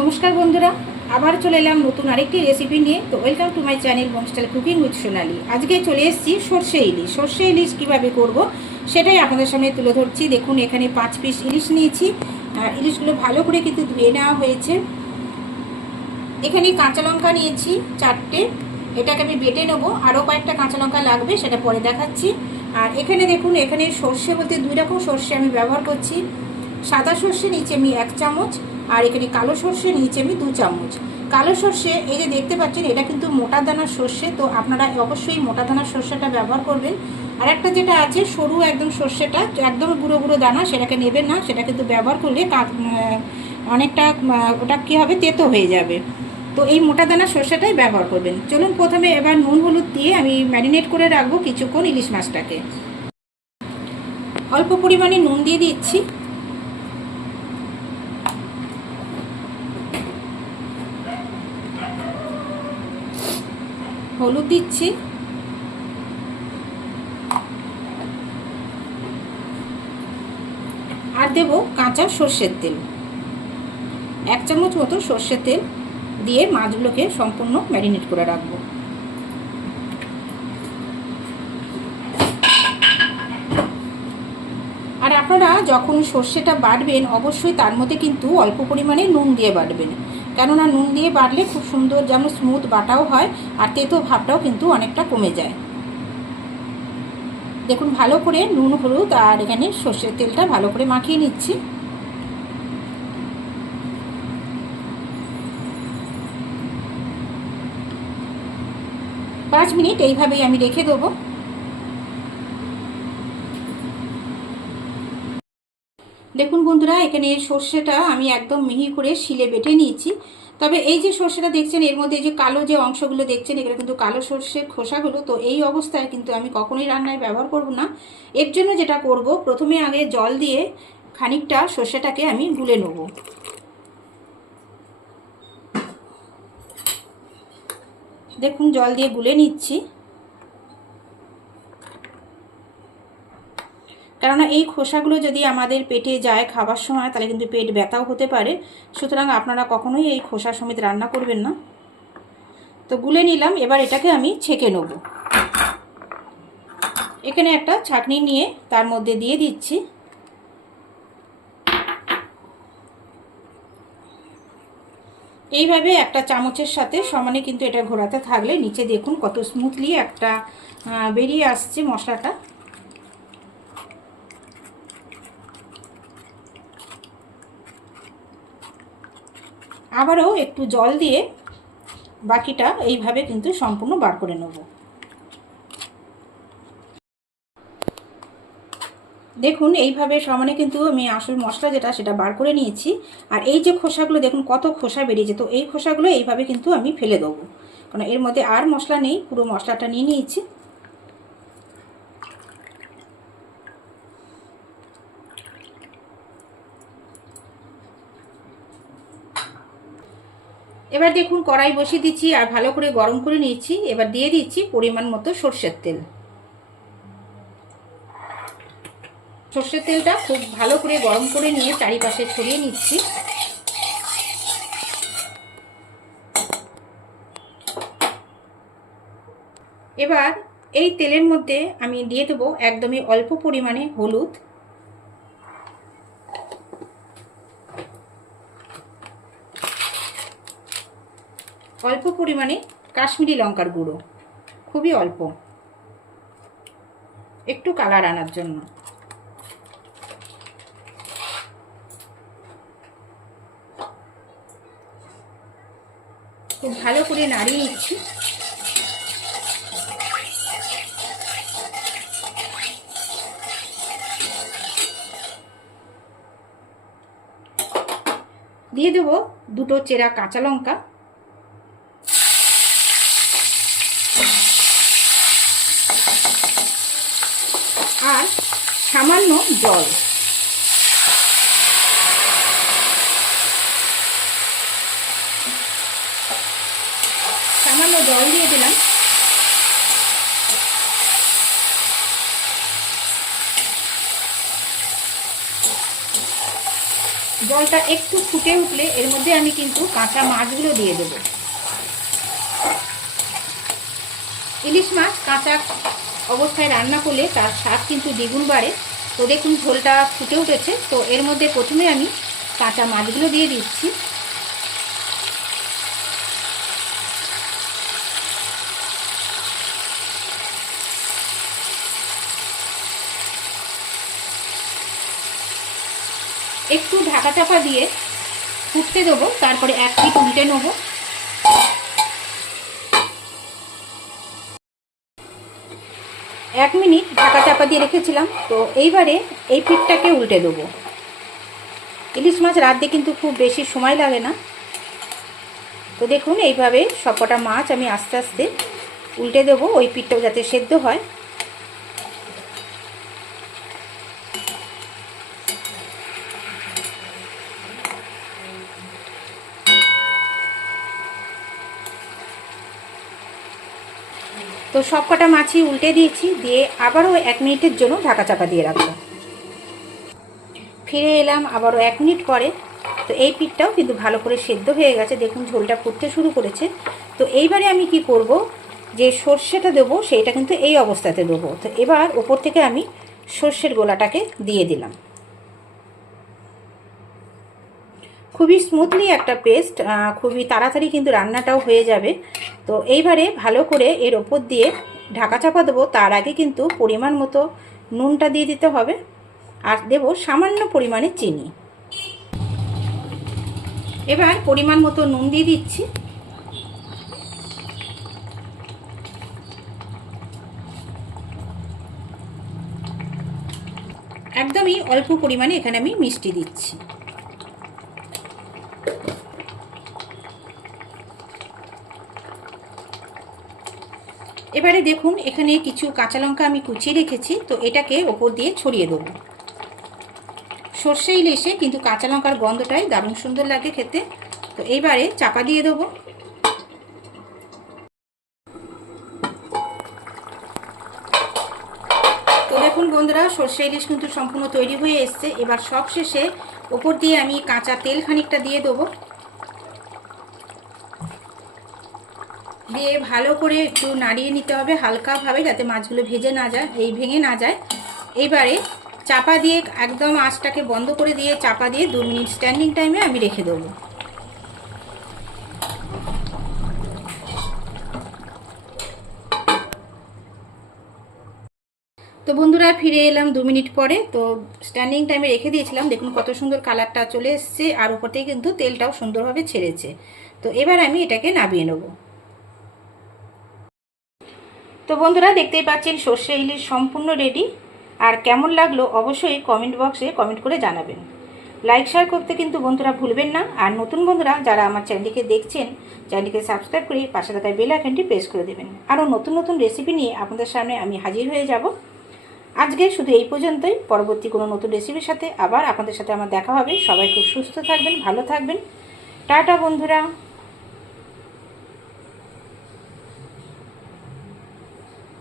নমস্কার বন্ধুরা, আবার চলে এলাম নতুন আরেকটি রেসিপি নিয়ে। তো welcome to my channel homestyle cooking with Sonali আজকে চলে এসেছি সর্ষে ইলিশ। সর্ষে ইলিশ কীভাবে করব সেটাই আপনাদের সামনে তুলে ধরছি। দেখুন, এখানে পাঁচ পিস ইলিশ নিয়েছি। আর ইলিশগুলো ভালো করে কিন্তু ধুয়ে নেওয়া হয়েছে। এখানে কাঁচা লঙ্কা নিয়েছি চারটে। এটাকে আমি বেটে নেব। আরও কয়েকটা কাঁচা লঙ্কা লাগবে, সেটা পরে দেখাচ্ছি। আর এখানে দেখুন, এখানে সর্ষে বলতে দুই রকম সর্ষে আমি ব্যবহার করছি। সাদা সর্ষে, নিচে আমি এক চামচ। আর এখানে কালো সর্ষে, নিচে আমি দু চামচ। কালো সর্ষে, এই যে দেখতে পাচ্ছেন, এটা কিন্তু মোটা দানার সর্ষে, তো আপনারা অবশ্যই মোটা দানার সর্ষেটা ব্যবহার করবেন। আর একটা যেটা আছে, সরু একদম সর্ষেটা, একদম গুঁড়ো গুঁড়ো দানা, সেটাকে নেবেন না, সেটা কিন্তু ব্যবহার করলে অনেকটা ওটা কী হবে, তেতো হয়ে যাবে। তো এই মোটা দানা সর্ষেটাই ব্যবহার করবেন। চলুন প্রথমে এবার নুন হলুদ দিয়ে আমি ম্যারিনেট করে রাখব কিছুক্ষণ ইলিশ মাছটাকে। অল্প পরিমাণে নুন দিয়ে দিচ্ছি। হলুদ দিচ্ছি। আর দেব কাঁচা সর্ষের তেল। এক চামচ মতো সর্ষের তেল দিয়ে মাছগুলোকে সম্পূর্ণ ম্যারিনেট করে রাখব। আর আপনারা যখন সর্ষেটা বাটবেন, অবশ্যই তার মধ্যে কিন্তু অল্প পরিমাণে নুন দিয়ে বাটবেন। কেননা নুন দিয়ে বাটলে খুব সুন্দর যেমন স্মুথ বাটাও হয়, আর তেতো ভাবটাও কিন্তু অনেকটা কমে যায়। দেখুন, ভালো করে নুন, হলুদ আর এখানে সর্ষের তেলটা ভালো করে মাখিয়ে নিচ্ছি। পাঁচ মিনিট এইভাবেই আমি রেখে দেবো। দেখুন বন্ধুরা, এখানে সর্ষেটা আমি একদম মিহি করে শিলে বেটে নিয়েছি। তবে এই যে সর্ষেটা দেখছেন, এর মধ্যে এই যে কালো যে অংশগুলো দেখছেন, এগুলো কিন্তু কালো সর্ষের খোসাগুলো। তো এই অবস্থায় কিন্তু আমি কখনোই রান্নায় ব্যবহার করব না। এর জন্য যেটা করব, প্রথমে আগে জল দিয়ে খানিকটা সর্ষেটাকে আমি গুলে নেব। দেখুন, জল দিয়ে গুলে নিচ্ছি। কেননা এই খোসাগুলো যদি আমাদের পেটে যায় খাবার সময়, তাহলে কিন্তু পেট ব্যথাও হতে পারে। সুতরাং আপনারা কখনোই এই খোসা সমেত রান্না করবেন না। তো গুলে নিলাম, এবার এটাকে আমি ছেঁকে নেব। এখানে একটা ছাকনি নিয়ে তার মধ্যে দিয়ে দিচ্ছি। এইভাবে একটা চামচের সাথে সমানে কিন্তু এটা ঘোরাতে থাকলে নিচে দেখুন কত স্মুথলি একটা বেরিয়ে আসছে মশলাটা। আবারও একটু জল দিয়ে বাকিটা এইভাবে কিন্তু সম্পূর্ণ বার করে নেব। দেখুন, এইভাবে সমানে কিন্তু আমি আসল মশলা যেটা, সেটা বার করে নিয়েছি। আর এই যে খোসাগুলো, দেখুন কত খোসা বেরিয়েছে। তো এই খোসাগুলো এইভাবে কিন্তু আমি ফেলে দেবো। কারণ এর মধ্যে আর মশলা নেই, পুরো মশলাটা নিয়ে নিয়েছি। এবার দেখুন কড়াই বসিয়ে দিচ্ছি আর ভালো করে গরম করে নিয়েছি। এবার দিয়ে দিচ্ছি পরিমাণ মতো সর্ষের তেল। সর্ষের তেলটা খুব ভালো করে গরম করে নিয়ে চারিপাশে ছড়িয়ে নিচ্ছি। এবার এই তেলের মধ্যে আমি দিয়ে দেবো একদমই অল্প পরিমাণে হলুদ। অল্প পরিমাণে কাশ্মীরি লঙ্কার গুঁড়ো। খুবই অল্প। একটু কালার আনার জন্য। খুব ভালো করে নাড়িয়ে নিচ্ছি। দিয়ে দেবো দুটো চেরা কাঁচা লঙ্কা। আর সামান্য জল। সামান্য জল দিয়ে দিলাম। জলটা একটু ফুটে উঠলে এর মধ্যে আমি কিন্তু কাঁচা মাছগুলো দিয়ে দেবো। ইলিশ মাছ কাঁচা অবস্থায় রান্না করলে তার স্বাদ কিন্তু দ্বিগুণ বাড়ে। তো দেখুন, ঝোলটা ফুটে উঠেছে। তো এর মধ্যে প্রথমে আমি কাঁচা মাছগুলো দিয়ে দিচ্ছি। একটু ঢাকা চাপা দিয়ে ফুটতে দেবো। তারপরে এক পিঠ উল্টে নেব। এক মিনিট ঢাকা চাপা দিয়ে রেখেছিলাম, তো এইবারে এই পিঠটাকে উল্টে দেবো। ইলিশ মাছ রাঁধতে কিন্তু খুব বেশি সময় লাগে না। তো দেখুন, এইভাবে সবকটা মাছ আমি আস্তে আস্তে উল্টে দেবো, ওই পিঠটাও যাতে সেদ্ধ হয়। তো সব কটা মাছই উল্টে দিয়েছি, দিয়ে আবারও এক মিনিটের জন্য ঢাকা চাপা দিয়ে রাখব। ফিরে এলাম আবারও এক মিনিট পরে। তো এই পিঠটাও কিন্তু ভালো করে সেদ্ধ হয়ে গেছে, দেখুন ঝোলটা ফুটতে শুরু করেছে। তো এইবারে আমি কি করব, যে সর্ষেটা দেবো সেইটা কিন্তু এই অবস্থাতে দেবো। তো এবার ওপর থেকে আমি সর্ষের গোলাটাকে দিয়ে দিলাম। খুবই স্মুথলি একটা পেস্ট খুবই তাড়াতাড়ি কিন্তু রান্নাটাও হয়ে যাবে। তো এইবারে ভালো করে এর ওপর দিয়ে ঢাকা চাপা দেবো। তার আগে কিন্তু পরিমাণ মতো নুনটা দিয়ে দিতে হবে। আর দেব সামান্য পরিমাণে চিনি। এবার পরিমাণ মতো নুন দিয়ে দিচ্ছি। একদমই অল্প পরিমাণে এখানে আমি মিষ্টি দিচ্ছি। এবারে দেখুন, এখানে কিছু কাঁচা লঙ্কা আমি কুচিয়ে রেখেছি, তো এটাকে ওপর দিয়ে ছড়িয়ে দেবো। সর্ষে ইলিশে কিন্তু কাঁচা লঙ্কার গন্ধটাই দারুণ সুন্দর লাগে খেতে। তো এবারে চাপা দিয়ে দেবো তো দেখুন বন্ধুরা সর্ষে ইলিশ কিন্তু সম্পূর্ণ তৈরি হয়ে এসছে। এবার সব শেষে ওপর দিয়ে আমি কাঁচা তেল খানিকটা দিয়ে দেবো। দিয়ে ভালো করে একটু নাড়িয়ে নিতে হবে হালকাভাবে যাতে মাছগুলো ভেজে না যায়, এই ভেঙে না যায়। এইবারে চাপা দিয়ে একদম আঁচটাকে বন্ধ করে দিয়ে চাপা দিয়ে দু মিনিট স্ট্যান্ডিং টাইমে আমি রেখে দেবো। তো বন্ধুরা ফিরে এলাম দু মিনিট পরে। তো স্ট্যান্ডিং টাইমে রেখে দিয়েছিলাম। দেখুন কত সুন্দর কালারটা চলে এসছে আর উপর থেকে কিন্তু তেলটাও সুন্দরভাবে ছেড়েছে। তো এবার আমি এটাকে নাবিয়ে নেব। তো বন্ধুরা দেখতেই পাচ্ছেন সর্ষে ইলিশ সম্পূর্ণ রেডি আর কেমন লাগল অবশ্যই কমেন্ট বক্সে কমেন্ট করে জানাবেন। লাইক শেয়ার করতে কিন্তু বন্ধুরা ভুলবেন না। আর নতুন বন্ধুরা যারা আমার চ্যানেলটিকে দেখছেন চ্যানেলটিকে সাবস্ক্রাইব করে পাশে থাকা বেল আইকনটি প্রেস করে দেবেন। আরও নতুন নতুন রেসিপি নিয়ে আপনাদের সামনে আমি হাজির হয়ে যাব। আজকে শুধু এই পর্যন্তই। পরবর্তী কোনো নতুন রেসিপির সাথে আবার আপনাদের সাথে আমার দেখা হবে। সবাই খুব সুস্থ থাকবেন, ভালো থাকবেন। টাটা বন্ধুরা।